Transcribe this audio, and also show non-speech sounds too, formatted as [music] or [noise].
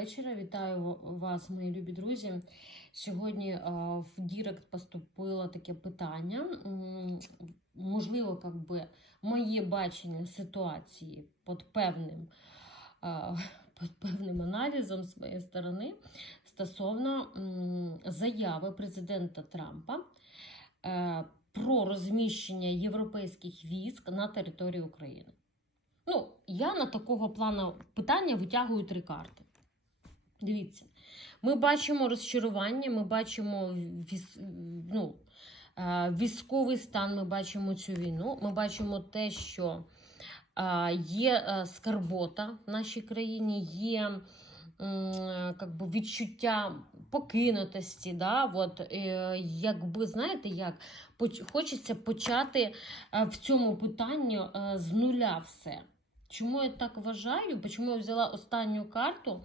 вечора. Вітаю вас, мої любі друзі. Сьогодні е, в Дірект поступило таке питання. Можливо, как би, моє бачення ситуації під певним, е, [laughs] під певним аналізом з моєї сторони стосовно заяви президента Трампа е, про розміщення європейських військ на території України. Ну, я на такого плану питання витягую три карти. Дивіться, ми бачимо розчарування, ми бачимо ну, е, військовий стан, ми бачимо цю війну, ми бачимо те, що е, є е, скарбота в нашій країні, є би, відчуття покинутості. Да? От, якби, знаєте, як хочеться почати в цьому питанні з нуля все. Чому я так вважаю? Чому я взяла останню карту?